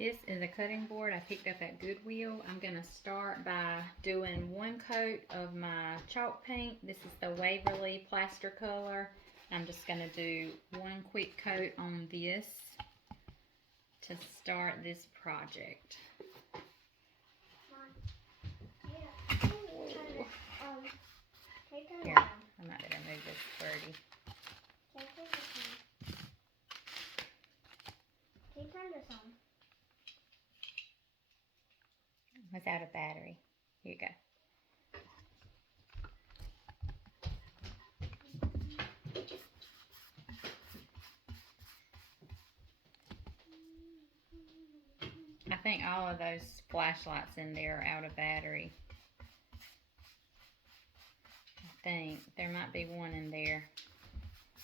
This is a cutting board I picked up at Goodwill. I'm going to start by doing one coat of my chalk paint. This is the Waverly Plaster Color. I'm just going to do one quick coat on this to start this project. Here, I'm not going to move this birdie. Can you turn this on? It's out of battery. Here you go. I think all of those flashlights in there are out of battery. I think there might be one in there.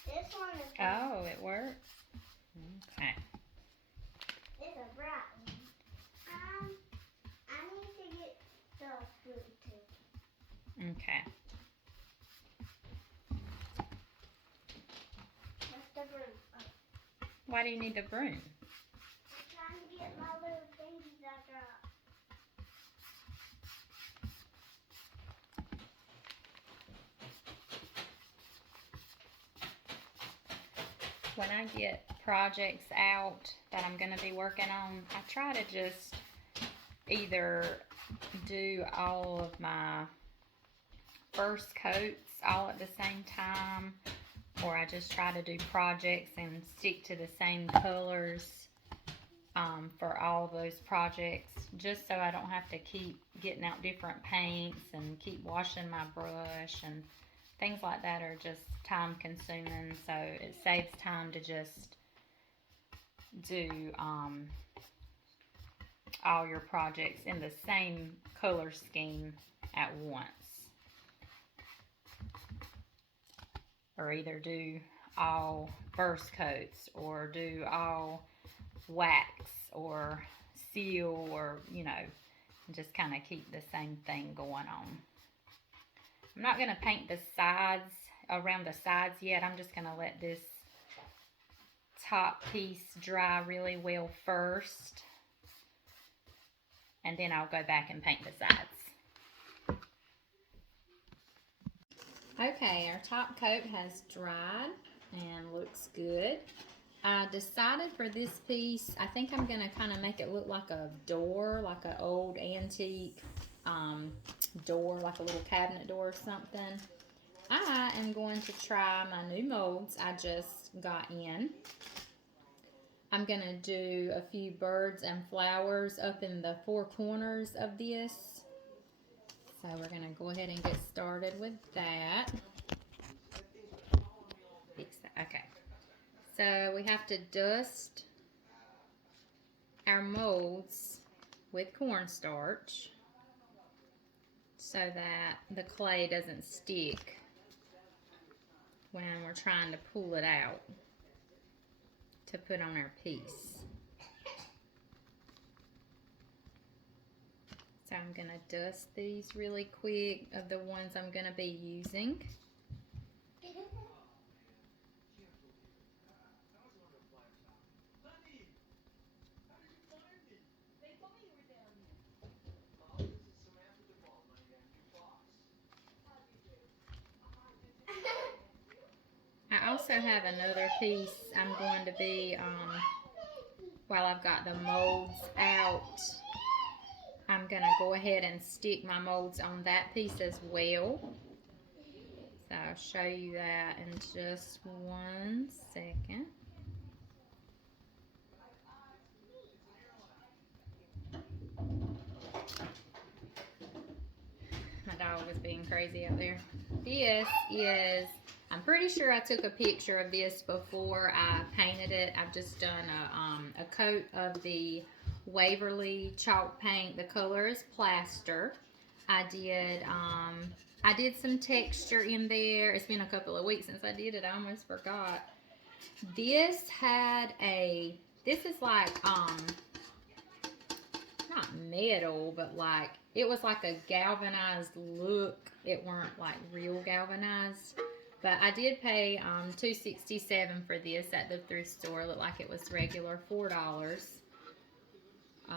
This one is. Oh, it works? Okay. It's a bright one. I need to get the fruit too. Okay. What's the broom? Oh. Why do you need the broom? I'm trying to get my little thingies that drop. When I get projects out that I'm going to be working on, I try to just either do all of my first coats all at the same time, or I just try to do projects and stick to the same colors for all those projects, just so I don't have to keep getting out different paints and keep washing my brush, and things like that are just time consuming, so it saves time to just do all your projects in the same color scheme at once, or either do all first coats or do all wax or seal, or just kind of keep the same thing going on. I'm not going to paint the sides, around the sides yet. I'm just going to let this top piece dry really well first, and then I'll go back and paint the sides. Okay, our top coat has dried and looks good. I decided for this piece, I think I'm going to kind of make it look like a door, like an old antique door, like a little cabinet door or something. I am going to try my new molds I just got in. I'm going to do a few birds and flowers up in the four corners of this. So we're going to go ahead and get started with that. Okay. So we have to dust our molds with cornstarch so that the clay doesn't stick when we're trying to pull it out to put on our piece. So I'm going to dust these really quick of the ones I'm going to be using. I also have another piece I'm going to be, while I've got the molds out, I'm going to go ahead and stick my molds on that piece as well. So I'll show you that in just 1 second. My dog is being crazy out there. This is, I'm pretty sure I took a picture of this before I painted it. I've just done a coat of the Waverly chalk paint. The color is plaster. I did some texture in there. It's been a couple of weeks since I did it. I almost forgot. This is like, not metal, but like, it was like a galvanized look. It weren't like real galvanized. But I did pay $2.67 for this at the thrift store. It looked like it was regular $4.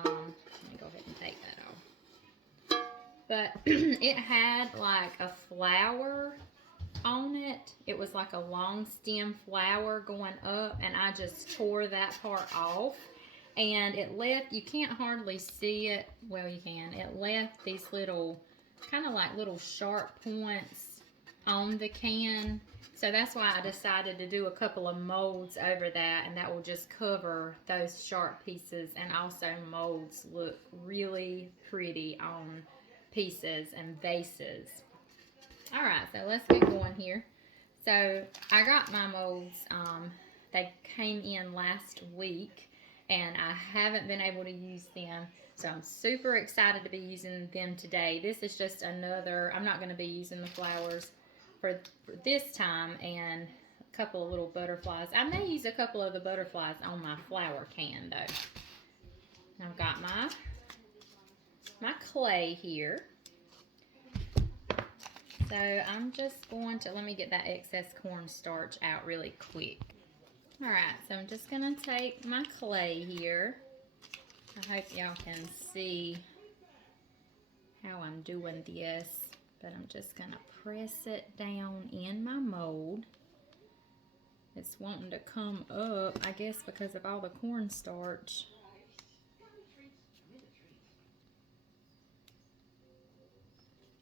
Let me go ahead and take that off. But it had like a flower on it. It was like a long stem flower going up, and I just tore that part off. And it left, you can't hardly see it. Well, you can. It left these little, kind of like little sharp points on the can. So that's why I decided to do a couple of molds over that, and that will just cover those sharp pieces. And also molds look really pretty on pieces and vases. All right, so let's get going here. So I got my molds, they came in last week, and I haven't been able to use them. So I'm super excited to be using them today. This is just another, I'm not going to be using the flowers for this time, and a couple of little butterflies. I may use a couple of the butterflies on my flower can though. I've got my clay here. So I'm just going to, let me get that excess cornstarch out really quick. Alright, so I'm just going to take my clay here. I hope y'all can see how I'm doing this. But I'm just going to press it down in my mold. It's wanting to come up, I guess because of all the cornstarch.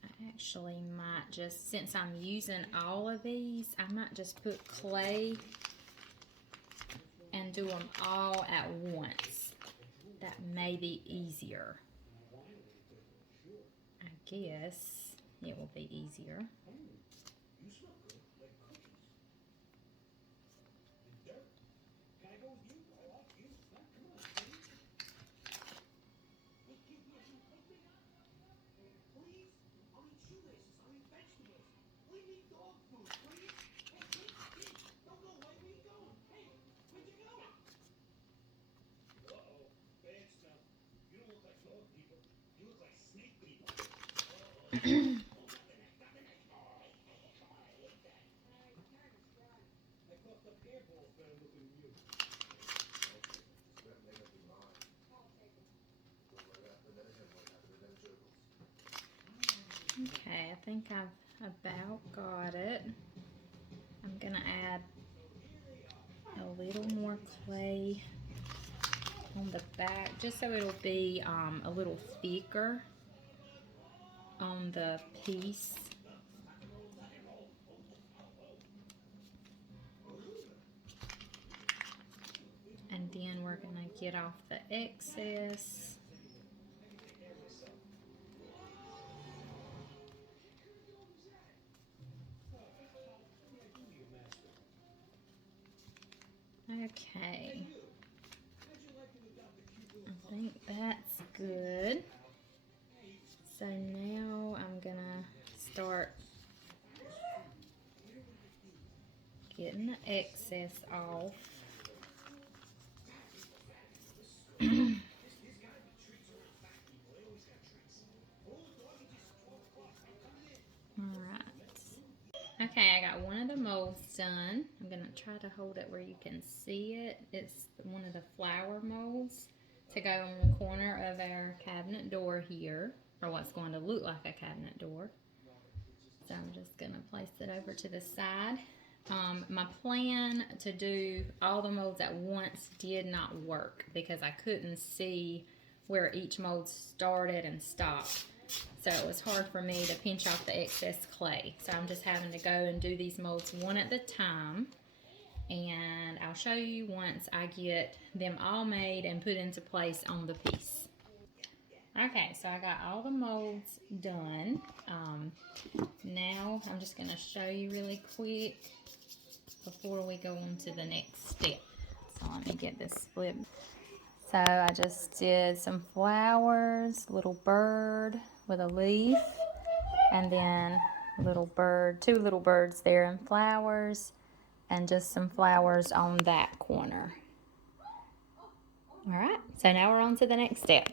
I actually might just, since I'm using all of these, I might just put clay and do them all at once. That may be easier. I guess it will be easier. Okay, I think I've about got it. I'm gonna add a little more clay on the back just so it'll be a little thicker on the piece. And then we're gonna get off the excess. Okay, I think that's good. So now I'm gonna start getting the excess off. Alright. Okay, I got one of the molds done. I'm going to try to hold it where you can see it. It's one of the flower molds to go in the corner of our cabinet door here, or what's going to look like a cabinet door. So I'm just going to place it over to the side. My plan to do all the molds at once did not work because I couldn't see where each mold started and stopped. So it was hard for me to pinch off the excess clay. So I'm just having to go and do these molds one at a time. And I'll show you once I get them all made and put into place on the piece. Okay, so I got all the molds done. Now I'm just going to show you really quick before we go on to the next step. So let me get this split. So I just did some flowers, little bird with a leaf, and then little bird, two little birds there and flowers, and just some flowers on that corner. All right, so now we're on to the next step.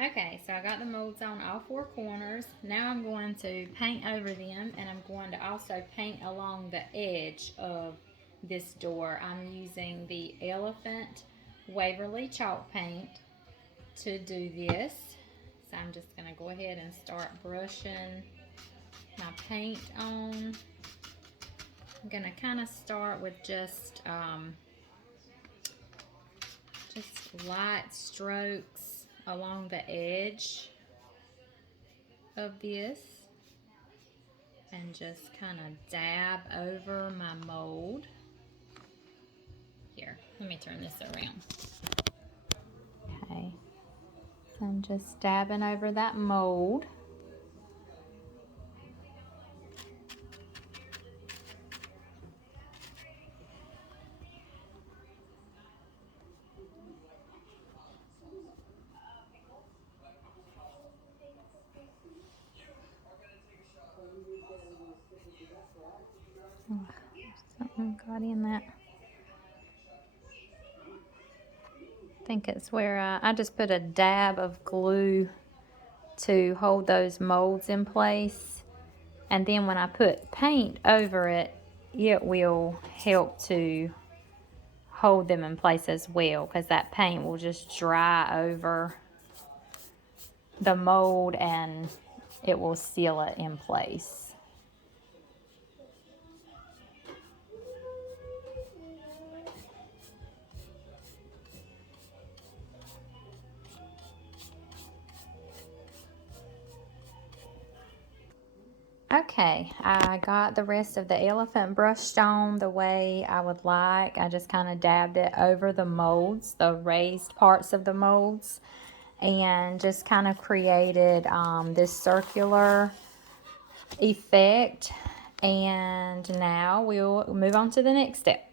Okay, so I got the molds on all four corners. Now I'm going to paint over them, and I'm going to also paint along the edge of this door. I'm using the Elephant Waverly chalk paint to do this. So I'm just gonna go ahead and start brushing my paint on. I'm gonna kind of start with just light strokes along the edge of this, and just kind of dab over my mold. Here, let me turn this around. Okay, so I'm just dabbing over that mold. Oh, something got in that. I think it's where I just put a dab of glue to hold those molds in place. And then when I put paint over it, it will help to hold them in place as well, because that paint will just dry over the mold and it will seal it in place. Okay, I got the rest of the elephant brushed on the way I would like. I just kind of dabbed it over the molds, the raised parts of the molds, and just kind of created this circular effect. And now we'll move on to the next step.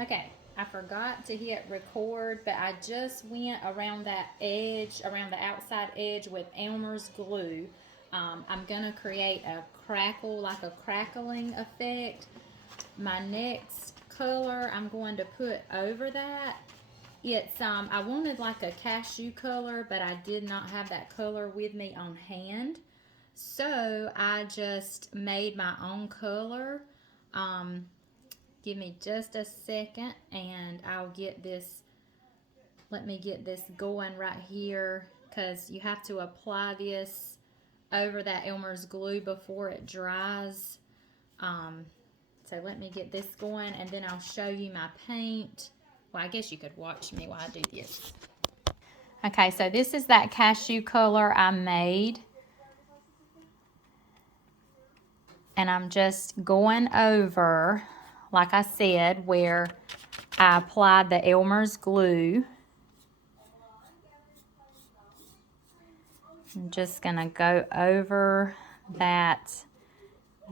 Okay, I forgot to hit record, but I just went around that edge, around the outside edge with Elmer's glue. I'm gonna create a crackle, like a crackling effect. My next color I'm going to put over that, it's I wanted like a cashew color, but I did not have that color with me on hand, so I just made my own color. Give me just a second and I'll get this, let me get this going right here, because you have to apply this over that Elmer's glue before it dries. So let me get this going and then I'll show you my paint. Well, I guess you could watch me while I do this. Okay, so this is that cashew color I made. And I'm just going over, like I said, where I applied the Elmer's glue. I'm just going to go over that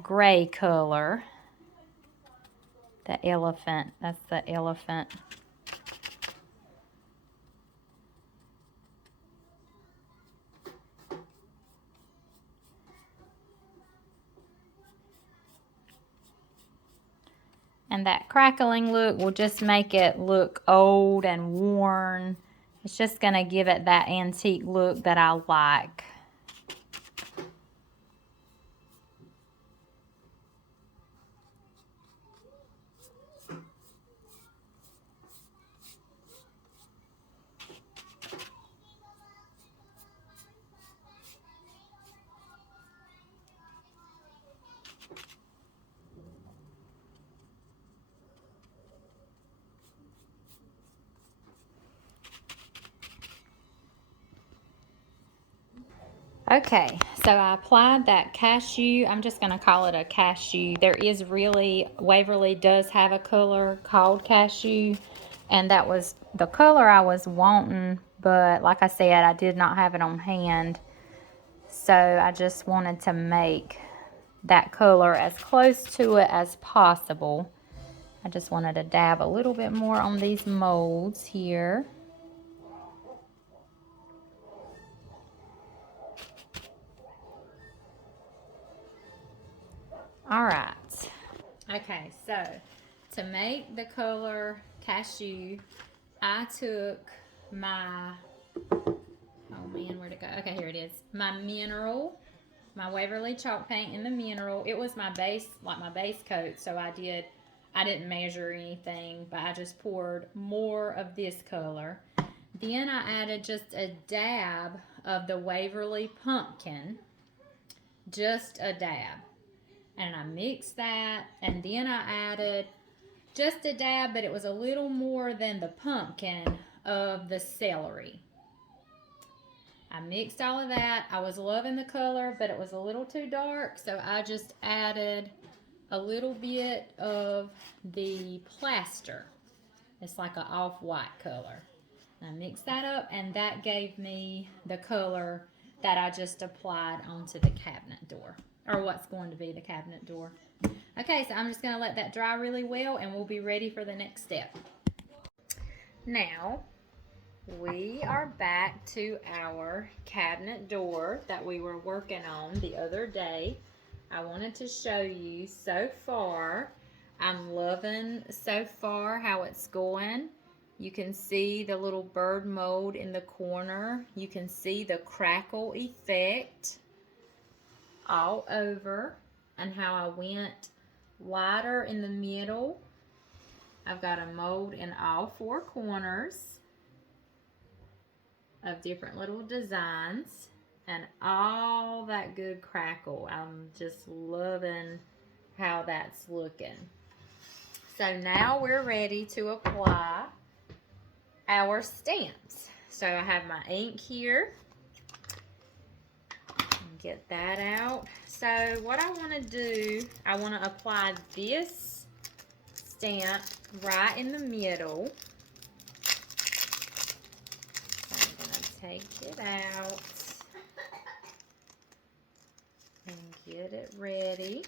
gray color. The elephant, that's the elephant. And that crackling look will just make it look old and worn. It's just going to give it that antique look that I like. Okay, so I applied that cashew. I'm just going to call it a cashew. There is really, Waverly does have a color called cashew, and that was the color I was wanting, but like I said, I did not have it on hand. So I just wanted to make that color as close to it as possible. I just wanted to dab a little bit more on these molds here. All right. Okay, so to make the color cashew, I took my, oh man, where'd it go? Okay, here it is. My mineral, my Waverly chalk paint in the mineral. It was my base, like my base coat, so I didn't measure anything, but I just poured more of this color. Then I added just a dab of the Waverly pumpkin, just a dab. And I mixed that, and then I added just a dab, but it was a little more than the pumpkin, of the celery. I mixed all of that. I was loving the color, but it was a little too dark, so I just added a little bit of the plaster. It's like an off-white color. I mixed that up, and that gave me the color that I just applied onto the cabinet door, or what's going to be the cabinet door. Okay, so I'm just going to let that dry really well, and we'll be ready for the next step. Now, we are back to our cabinet door that we were working on the other day. I wanted to show you so far. I'm loving so far how it's going. You can see the little bird mold in the corner. You can see the crackle effect all over, and how I went wider in the middle. I've got a mold in all four corners of different little designs, and all that good crackle. I'm just loving how that's looking. So now we're ready to apply our stamps. So I have my ink here. Get that out. So what I want to do, I want to apply this stamp right in the middle. So I'm going to take it out and get it ready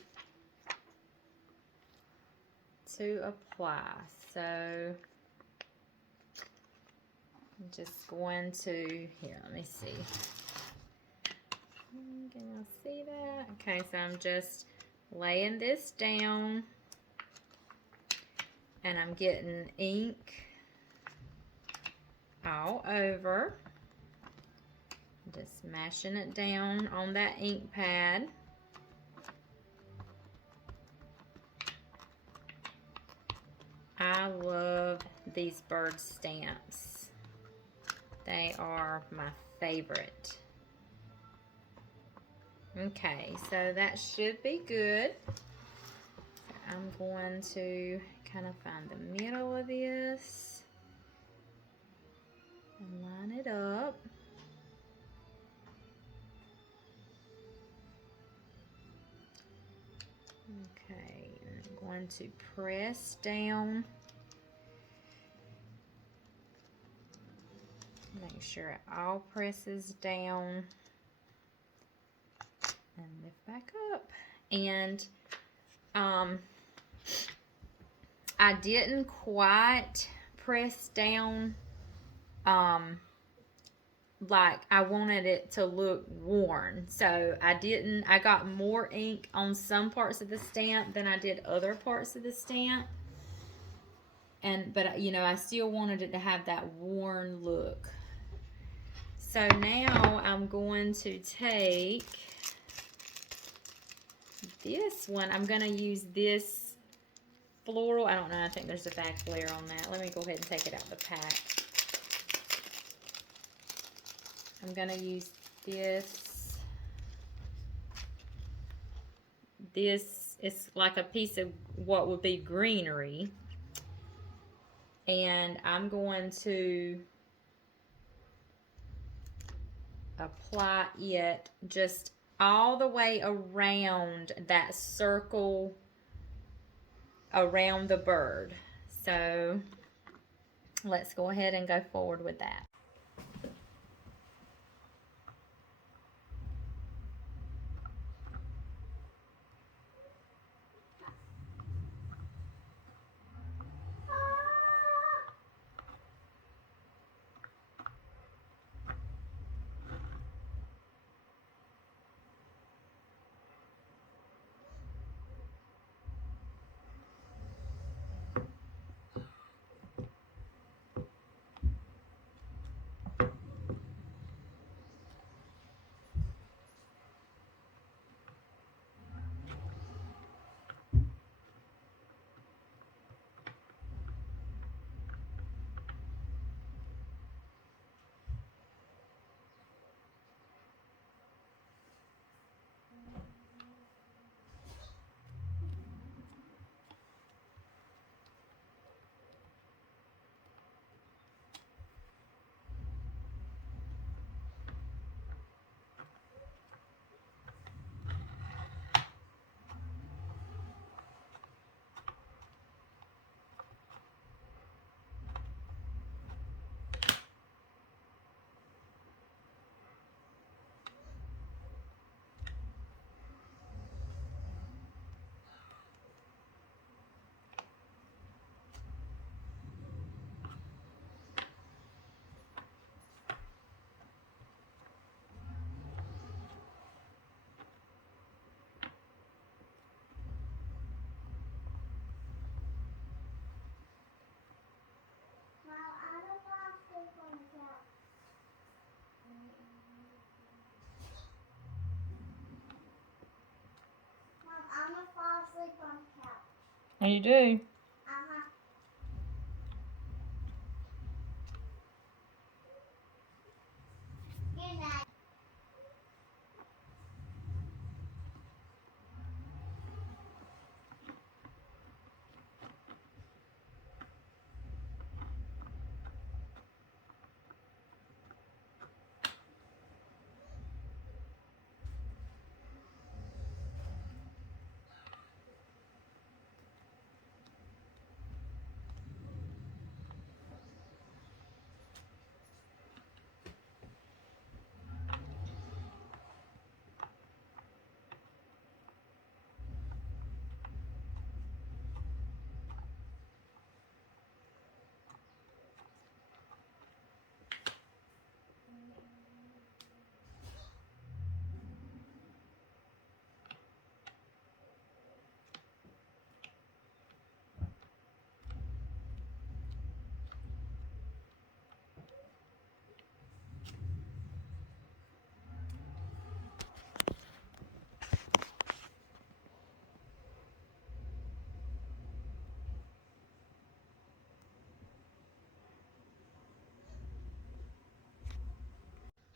to apply. So I'm just going to, here, let me see. Can y'all see that? Okay, so I'm just laying this down, and I'm getting ink all over. Just mashing it down on that ink pad. I love these bird stamps. They are my favorite. Okay, so that should be good. So I'm going to kind of find the middle of this and line it up. Okay, and I'm going to press down. Make sure it all presses down. And lift back up. And I didn't quite press down like I wanted it to look worn. So I got more ink on some parts of the stamp than I did other parts of the stamp. But you know, I still wanted it to have that worn look. So now I'm going to take this one. I'm going to use this floral. I don't know. I think there's a back glare on that. Let me go ahead and take it out of the pack. I'm going to use this. This is like a piece of what would be greenery. And I'm going to apply it just all the way around that circle around the bird. So let's go ahead and go forward with that. Oh, you do? Good night.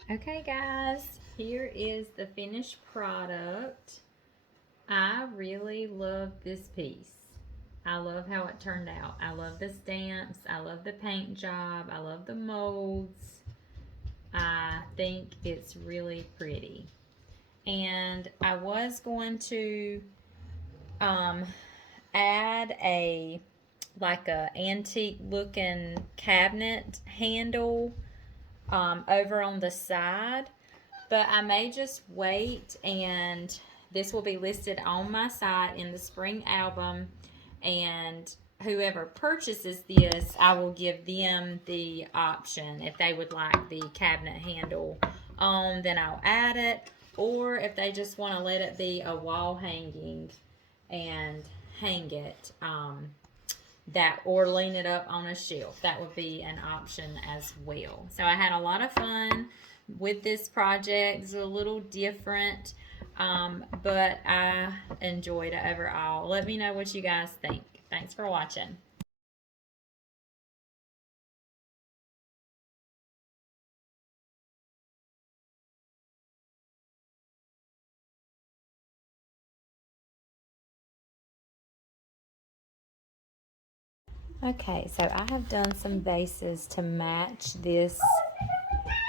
Okay, guys, here is the finished product. I really love this piece. I love how it turned out. I love the stamps. I love the paint job. I love the molds. I think it's really pretty. And I was going to add a antique looking cabinet handle over on the side, but I may just wait, and this will be listed on my site in the spring album, and whoever purchases this, I will give them the option. If they would like the cabinet handle on, then I'll add it, or if they just want to let it be a wall hanging and hang it, that, or lean it up on a shelf, that would be an option as well. So I had a lot of fun with this project. It's a little different, but I enjoyed it overall. Let me know what you guys think. Thanks for watching. Okay, so I have done some bases to match this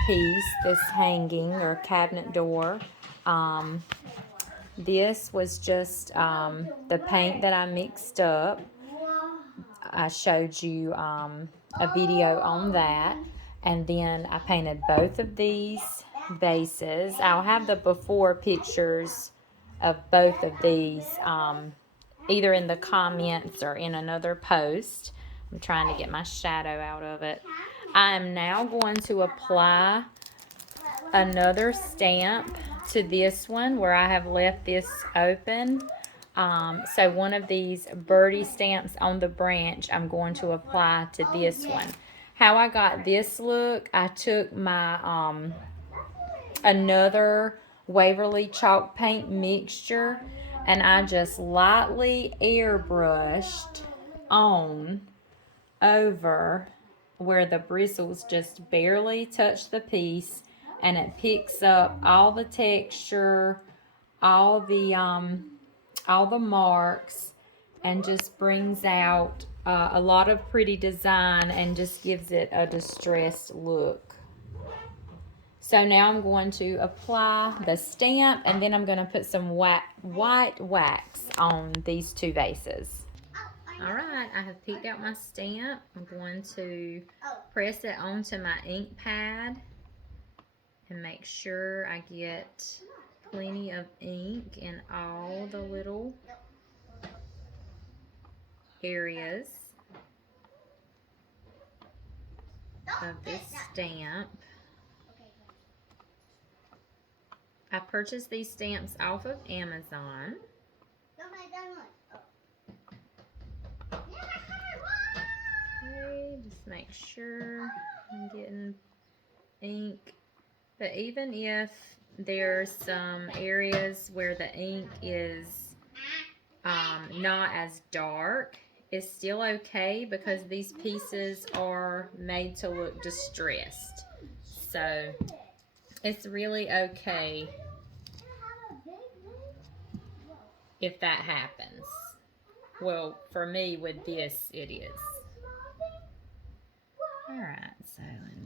piece, this hanging or cabinet door. This was just the paint that I mixed up. I showed you a video on that, and then I painted both of these bases. I'll have the before pictures of both of these either in the comments or in another post. I'm trying to get my shadow out of it. I am now going to apply another stamp to this one where I have left this open. So one of these birdie stamps on the branch I'm going to apply to this one. How I got this look, I took my another Waverly chalk paint mixture, and I just lightly airbrushed on over where the bristles just barely touch the piece, and it picks up all the texture, all the marks, and just brings out a lot of pretty design and just gives it a distressed look. So now I'm going to apply the stamp, and then I'm going to put some white wax on these two vases. All right, I have picked out my stamp. I'm going to press it onto my ink pad and make sure I get plenty of ink in all the little areas of this stamp. I purchased these stamps off of Amazon. Okay, just make sure I'm getting ink. But even if there's some areas where the ink is not as dark is still okay because these pieces are made to look distressed. So it's really okay if that happens. Well, for me with this, it is. Alright, so let